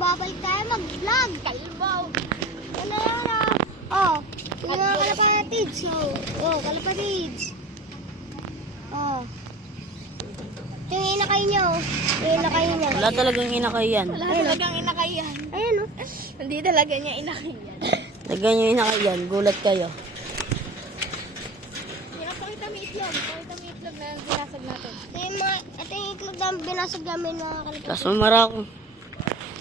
Magbabalik tayo mag-vlog. Kalbaw. Ano yan ah? Oh, yung mga kalapatids. Oh, kalapatids. Oh. Ito yung inakay nyo. Yung inakay nyo. Wala talagang inakay yan. Wala talagang inakay yan. Ayan oh. Hindi talaga niya inakay yan. Talagang yung inakay yan. Gulat kayo. Pakita mo itlog. Pakita mo itlog na binasag natin. Ito yung itlog na binasag namin mga kalapatids. Tapos mamara ako.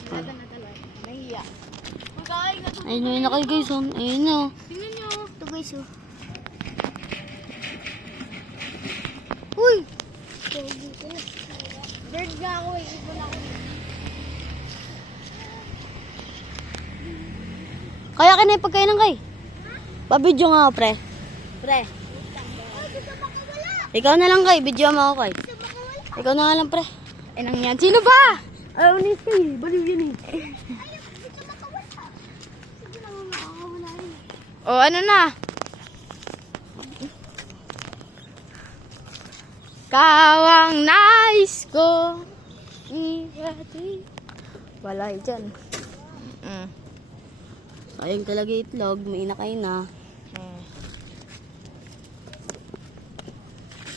Nata na talaga. Nahiya. Magkain na to. Ayun yung inakay guys. Oh. Ayun na. Tingnan nyo. Ito guys oh. Uy! Bird nga ako eh. Ibon ako. Kaya ka na yung pagkainan kay. Pabidyo nga ako, pre. Pre. Ikaw na lang kay. Bidyo mo ako kay. Ikaw na nga lang, pre. Inang yan. Sino ba? Ayaw ni kay. Baliw yan eh. O ano na? Kawang nais ko ihatid. Walay dyan. Sayang talaga itlog. May inakay na.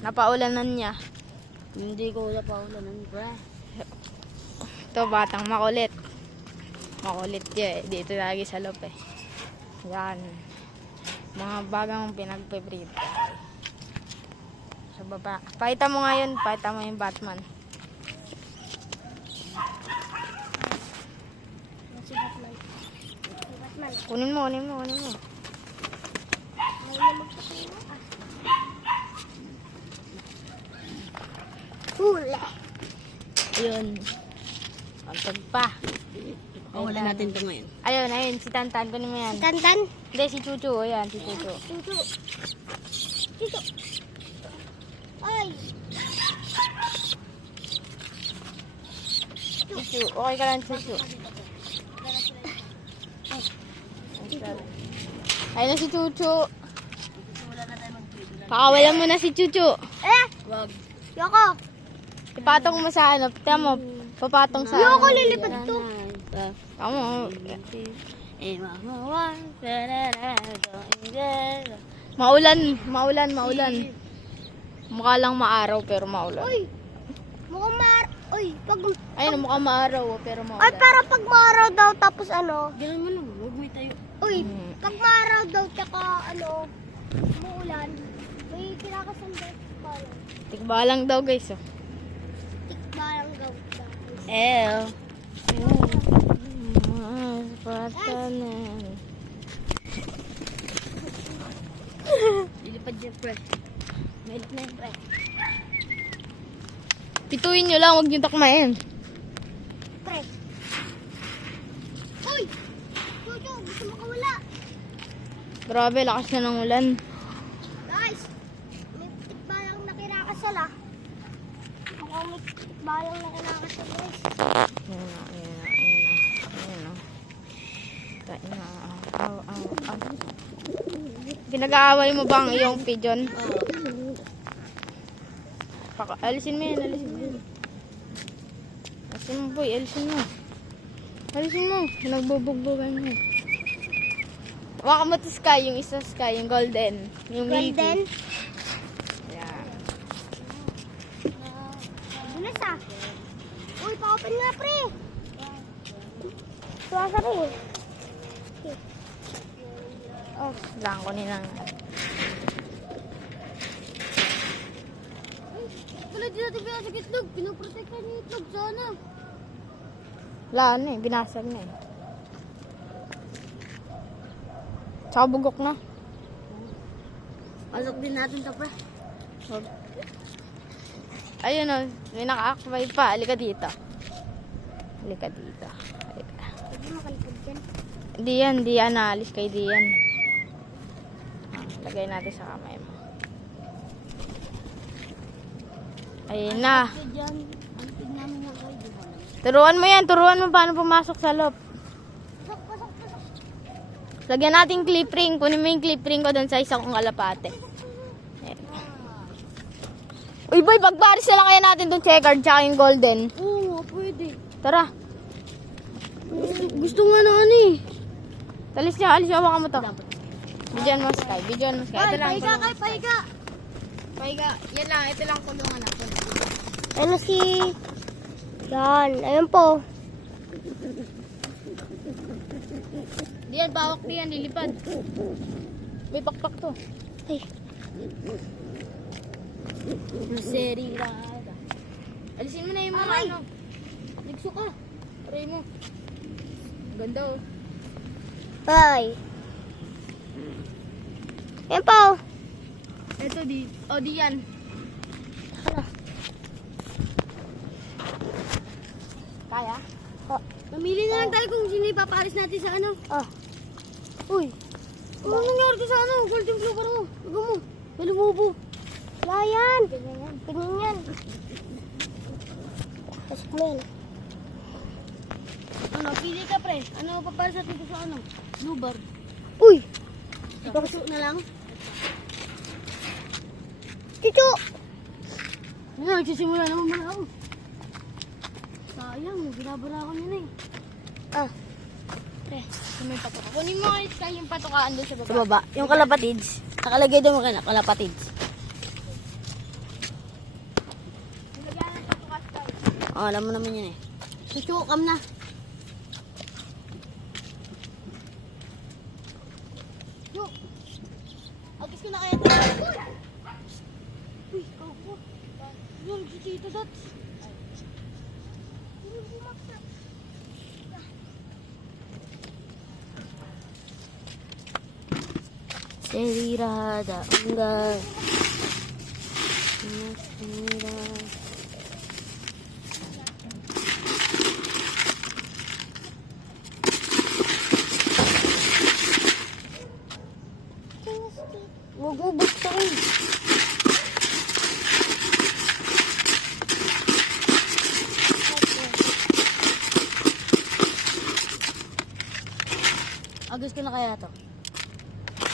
Napaulanan niya. Hindi ko wala pa ulanan, pre. Ito batang makulit. Makulit siya eh. Dito lagi sa loob eh. Yan. Mga bagang pinagpe-breed. Sa baba. Pakita mo ngayon. Pakita mo yung Batman. Kunin mo, kunin mo, kunin mo. Hula. Ayun. Pagtag pa. Wala natin ito ngayon. Ayun, ayun. Si Tantan. Kunin mo yan. Tantan. Hindi, si Chuchu. Ayan, si Chuchu. Chuchu. Chuchu. Ay. Chuchu. Okay ka lang, Chuchu. Ayun na si Chuchu. Pakawalan mo na si Chuchu. Wag. Yoko. Ipatong mo sa ano. Tignan mo. Papatong sa Yoko, ano. lilipad to. Tama. Eh, mama, Maulan. Maulan, maulan. Mukha lang maaraw pero maulan. Uy. Mukhang Uy, pag... Ayun, mukha maaraw pero Ay, maulan. pero pag maaraw daw, tapos ano? Ganun mo lang. Huwag may tayo. Uy, pag maaraw daw, tsaka ano, muulan, may kinakasan daw. Tikbalang daw guys. Oh. Tikbalang daw. Eh. Patanan. Lilipad niya, pre. Mailit na yun, pre. Pituin nyo lang, huwag nyo takmain. Pre. Uy! Chuchu, gusto mo kawala. Grabe, lakas na ng ulan. Guys, may tikbalang na kinakasal ah. Mukhang may tikbalang na kinakasal guys. Ayan na, ayan na, ayan na. Ayan na. Tain na. Aw, aw, aw. Pinag-aaway mo ba ang iyong pigeon? Alisin mo yan, alisin mo yan. Alisin mo boy, alisin mo. Alisin mo, nagbubugbugan mo. Waka mo to Sky, yung isa Sky, yung golden. Yung Golden. Ayan. Bunas ah. Uy, pa-open nga pre. Tuwasa pre. Oh, lang ko nilang. Wala din natin binasag itlog. Pinoprotektan yung itlog sana. Wala na eh, binasag na eh. Tsaka bugok na. Pasok din natin ito, pre. Ayun o, may naka-akbay pa. Halika dito. Halika dito. Halika. Hindi makalipad dyan. Di yan, di yan. Naalis kay di yan. Lagay natin sa kamay mo. Ayun na. Diyan, ang tignan mo kayo, di ba? Turuan mo yan. Turuan mo paano pumasok sa loob. Lagyan natin clip ring. Kunin mo yung clip ring ko doon sa isa kong kalapate. Ayan. Uy boy, pagbaris na lang kaya natin itong checkered tsaka yung golden. Oo, pwede. Tara. Gusto nga na ano eh. Alis niya, hawakan mo to. Bidyan mo, Sky. Bidyan mo, Sky. Ito lang. Pahiga, kay pahiga. Pahiga. Yan lang, ito lang kulungan ako. Ano si... Yan, ayun po. Diyan, bawak diyan, lilipad. May pakpak to. Ay, Serirada. Alisin mo na yung mga ano. Ligso ka. Aray mo. Ganda oh. ay. Ayun po. Ito di. O di yan. Kaya? Mamili na lang tayo kung sino ipapalis natin sa ano. Oh. Uy. Ano nangyari ko sa ano? Golden Clover mo. Huwag mo. May lumubo. Wala yan. Ganyan yan. Pasok mo yan. Ano, pili ka pre. Ano papalis natin ko sa ano? Bluebird. Uy! Ipapasok na lang. Chuchu! Ano, nagsisimula naman muna ako. Sayang, binabara ko nila eh. Ah. Pre, kung may patuka. Kunin mo kay Sky yung patukaan doon sa baba. Sa baba, yung kalapatids. Nakalagay doon mo kaya kalapatids. Nilagyan ng patuka, Sky. Oh, alam mo naman yun eh. Chuchu, kam na. Yo! Agis ko na kaya ito. Uy, kapo. Yun, si Tito Dots. Serirada, enggak. Huwag mo buksan. Agos ko na kaya to.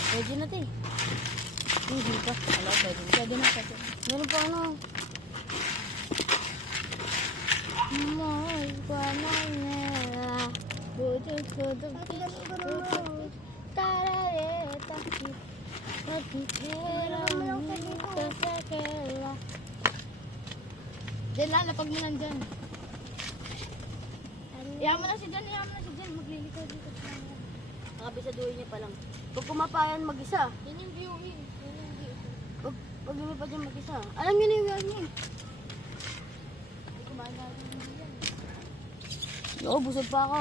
Pwede na to eh. Hindi pa. Alam, pwede na. Pwede na. Meron pa ano. Mahal ka na nila. Budok-budok. Tarareta. Matitira mo sa kela. Diyan lang, lapag mo lang dyan. Iyaman na si Jan, maglilikaw dito. Nakabisaduhin niya pa lang. Pag kumapayan mag-isa. Yan yung viewing. Yan yung view. Pag lumipad yung mag-isa. Alam niyo na yung gawin niya. Kumain natin yung yan. Oo, busog pa ako.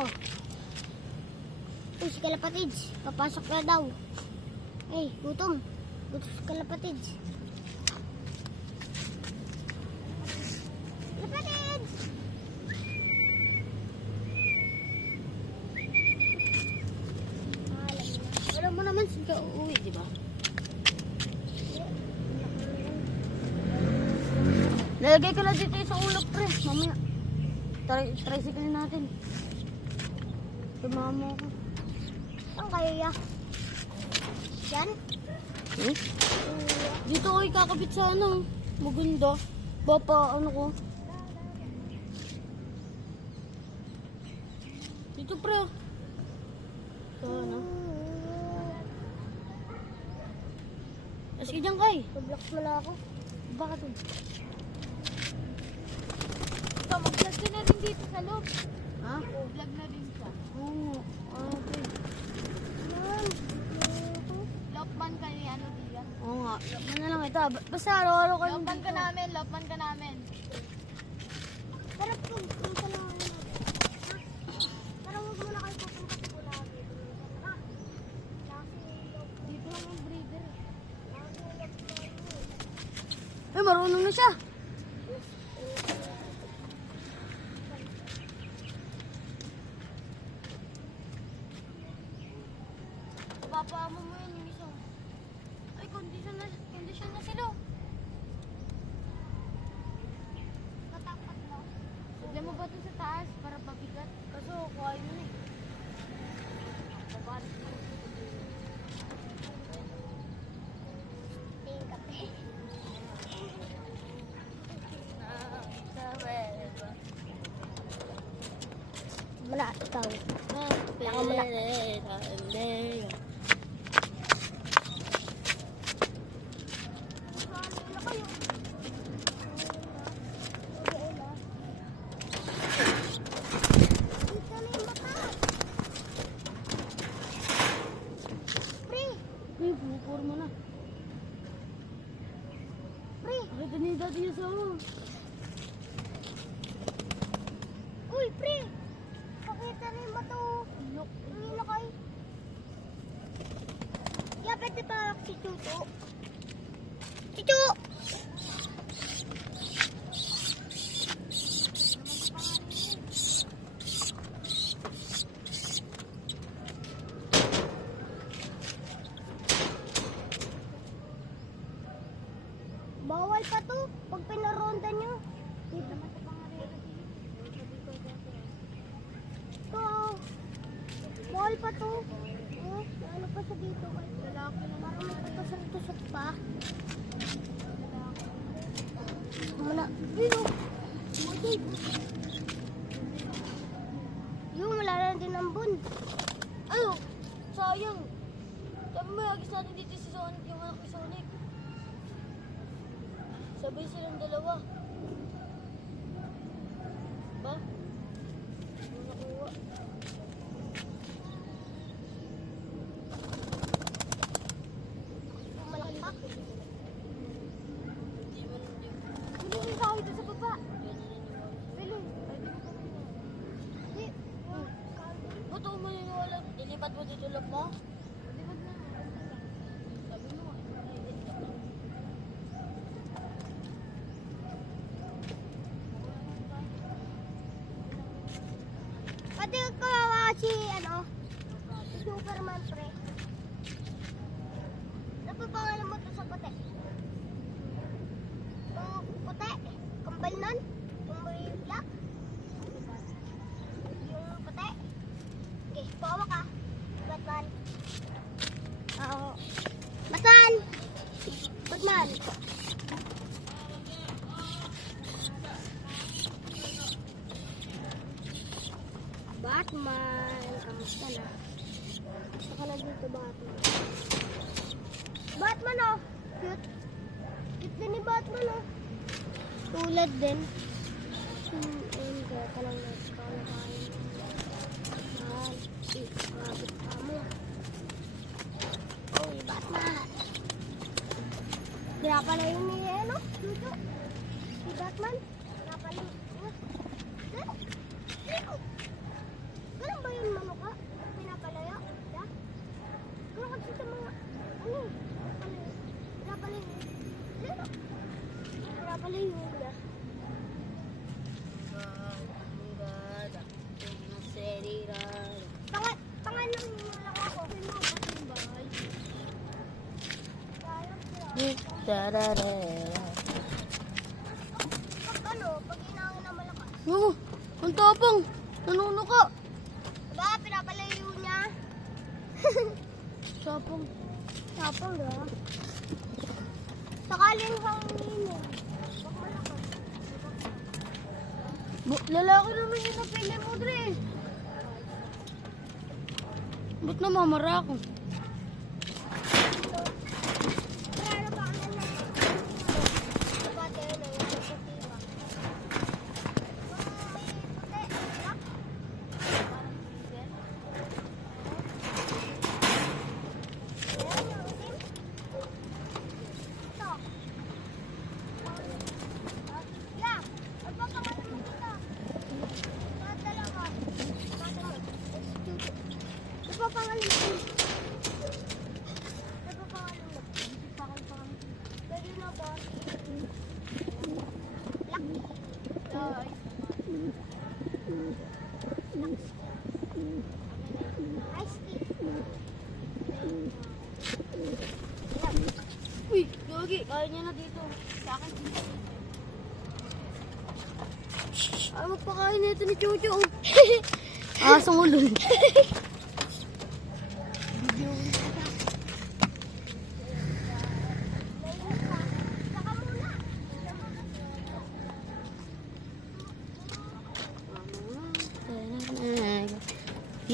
Uy, si Kalapatids. Papasok na daw. Ay, gutom. Gutom si Kalapatids. Kalapatids! Alam mo naman sila uuwi, di ba? Nalagay ko lang dito yung sa ulap, pre. Mamaya. Tricycle natin. Tumama ako. Saan kayo ya? Yan? Hmm? Dito ko ikakabit sa ano. Maganda. Bapa, ano ko. Dito, pre. Ito, ano. Sige dyan, Kay. Pablock mo na ako. Bakit? Ikaw, mag-vlog ka na rin dito sa loob. Ha? Oo, vlog na rin siya. Oo. Okay. Lokman ka ni ano diyan. Oo nga. Ano na lang ito. Basta araw-araw kayo Lokman ka namin, lokman ka namin. Parang pumunta na ako. Parang huwag muna kayo pupunta sa Bulaga. Dito lang yung breeder. Eh, marunong na siya. Papaamo mo yun yung isa. Ay, kondisyon na sila. Matapat na. Lagyan mo ba ito sa taas para pabigat? Kaso, kuhain mo na eh. Babalik mo. Tingin kape. Wala, ikaw. Dito na yung bata. Pre, Uy, pupur mo na. pre. Bakit ni dati yung sama? Uy, pre. Pakita na yung mata. Ang ilakay. Kaya pwede pa si Chucho. Chucho! Bawal pa to pag pinaronda nyo. Dito. Ito. Bawal pa to. Oh, ano pa sa dito? Lalaki na. Parang may patusok-tusok pa. Muna. Dito. Mudid. Yung wala na din ang bun. Ano? Sayang. Sabi mo, agis natin dito si Sonic, yung anak ni Sonic. Sabay silang dalawa. Ba? Ano nakuha? Malaki pa. Hindi mo hindi. Hindi yung tao dito sa baba. Bilong. Hindi. Ba't ako maniniwala? Ilipat mo dito lang mo? Sabi mo, Pati kawawa si si Superman pre. Ano pa pangalan mo to sa puti? Yung puti? Kambal nun? Yung may black? Yung puti? Okay, bawa ka. Batman. Oo. Batman! Batman! Batman! Kamusta na? Kamusta ka na dito, Batman? Batman, oh! Cute. Cute din ni Batman, oh. Tulad din. Ayun, kaya ka lang nagkalakain. Rabbit ka mo. Oy, Batman! Kaya pala yun ni, Chucho. Si Batman. Kaya pala yun. Ganun ba yun, manuka? Pinapalaya? Ya? Ganun kasi sa mga, pinapalaya. Pinapalaya yun, ya. Tangan lang lang ako. Pinapalaya yung bahay. Sayang sila. Pag inangin na malakas. No, ang tapang. Nanunuka. Diba, pinapalayo niya. Tapang. Tapang, diba? Sakaling hangin. Huwag malakas. Lalaki naman yung napili mo, Dre. Ba't namamara ako? Pero pa ano na. Diba, tayo na yung puti ba? May puti, diba? Ayan, yung itim. Ito. Yeah, ano pa pangalan mo dito? Dalawa. Ano pa pangalan mo? Ano pa pangalan mo? Pwede na ba? Lucky. Ice tea. Uy, Yogi, kaya niya na dito. Sa akin dito. Ay, magpakain na ito ni Chucho. Asong ulo. Saka muna.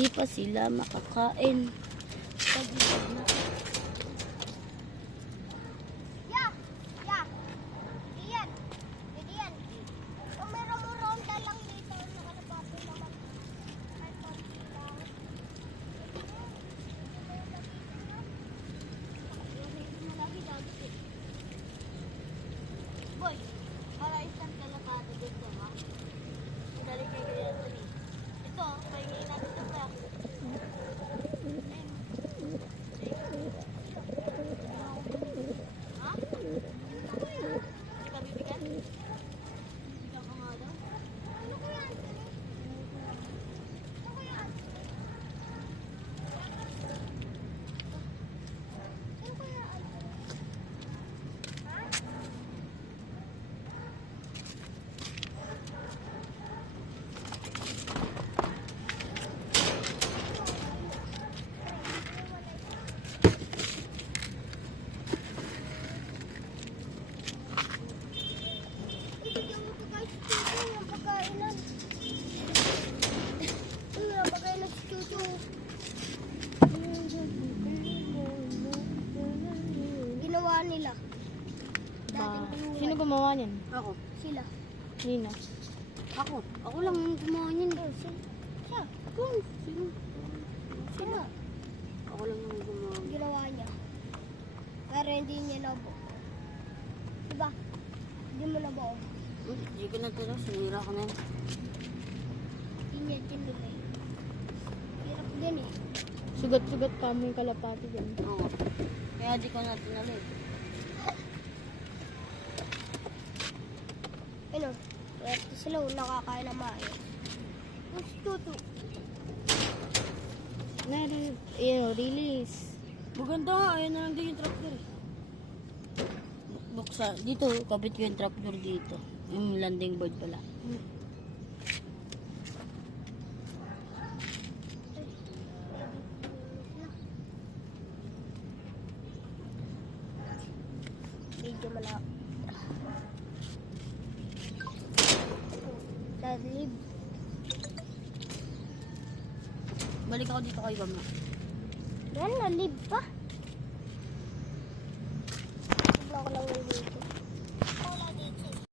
Hindi pa sila makakain. Pag-ibig na. Ya! Ya! Diyan! Diyan! Kung meron mo ronda lang dito, nakalabati naman. Ay, konti lang. Boy, para isang kalapate dito, ha? Madali kayo ganyan ito eh. Ito, pahingin natin ito pa. Ha? Hindi ka bibigyan? Bibigyan ka nga daw? Ano ko yan? Ano ko yan? Ano ko yan? Ha? Ibigyan mo pa guys, Chuchu, yung pagkainan. Yung pagkainan si Chuchu. Ginawa nila. Sino gumawa niyan? Ako. Sila. Nino. Ako. Ako lang yung gumawa niyan. Siya. Kung. Sila. Ako lang yung gumawa. Ginawa niya. Pero hindi niya nabuo. Diba? Hindi mo nabuo. Hindi ko natira. Sinira ko na yun. Hindi niya tinuloy. Hirap din eh. Sugat-sugat pa mo yung kalapati dyan. Oo. Kaya di ko na tinuloy. Ano? Kaya sila nakakain na maayos. Ang Chuchu. Release. Maganda nga. Ayun na lang din yung tractor eh. Buksa. Dito. Kapit ko yung tractor dito. Yung landing board pala. Medyo malaki. Dadlib. Balik ako dito kay Bam na. Yan, nalib pa. Wala ko lang dito.